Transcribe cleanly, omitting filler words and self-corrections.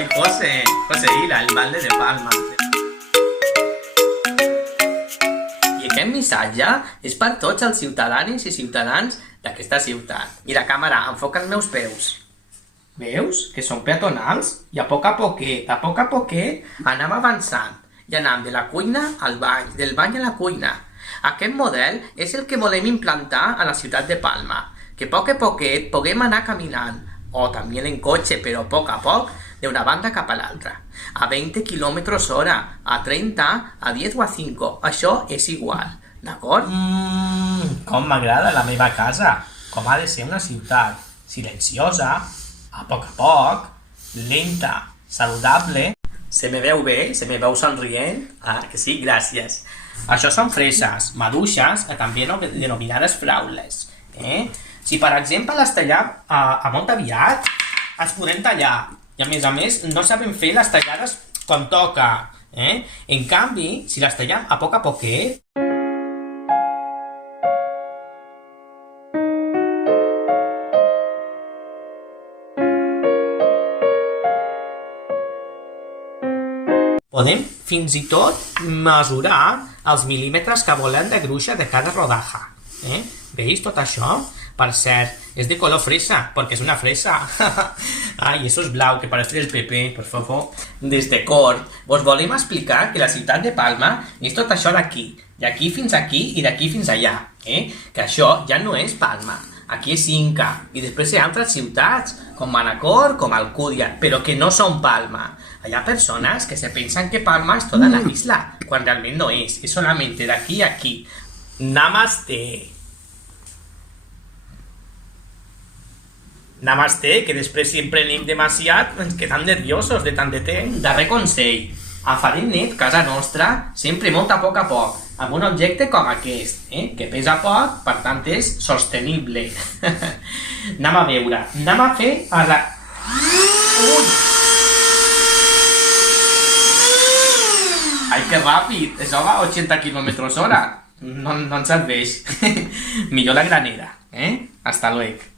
soy José Ila, el balde de Palma. I aquest missatge és per tots els ciutadanes i ciutadans d'aquesta ciutat. Mira, càmera, enfoca els meus peus. Veus? Que són peatonals? I a poc a poquet, anem avançant. I anem de la cuina al bany, del bany a la cuina. Aquest model és el que volem implantar a la ciutat de Palma. Que a poquet puguem anar caminant, o també en cotxe, però a poc, d'una banda cap a l'altra. A 20 km/h, a 30, a 10 o a 5. Això és igual, d'acord? Com m'agrada la meva casa. Com ha de ser una ciutat silenciosa, a poc, lenta, saludable. Se me veu bé? Se me veu somrient? Ah, que sí? Gràcies. Això són freses, maduixes, també denominades fraules. Si, per exemple, les tallam a molt aviat, es podem tallar. I, a més, no sabem fer les tallades com toca. En canvi, si les tallem a poquet, podem fins i tot mesurar els mil·límetres que volem de gruixa de cada rodaja. Veus tot això? Per cert, és de color fresa, perquè és una fresa. Ai, eso es blau, que parece el PP, por favor. Des de Cort, vos volem explicar que la ciutat de Palma és tot això d'aquí, d'aquí fins aquí i d'aquí fins allà. Que això ja no és Palma, aquí és Inca, i després hi ha altres ciutats, com Manacor, com Alcúdia, però que no són Palma. Hi ha persones que se pensen que Palma és tota la isla, quan realment no és solament d'aquí a aquí. Namaste. Namaste, que després si en prenem demasiat ens quedem nerviosos de tant de temps. Darrer consell, a farem net casa nostra sempre molt a poc, amb un objecte com aquest, que pesa poc, per tant és sostenible. Anem a veure, anem a fer a la... Ui! Ai, que ràpid, això va a 80 km/h. No ens serveix. Millor la granera, Hasta luego.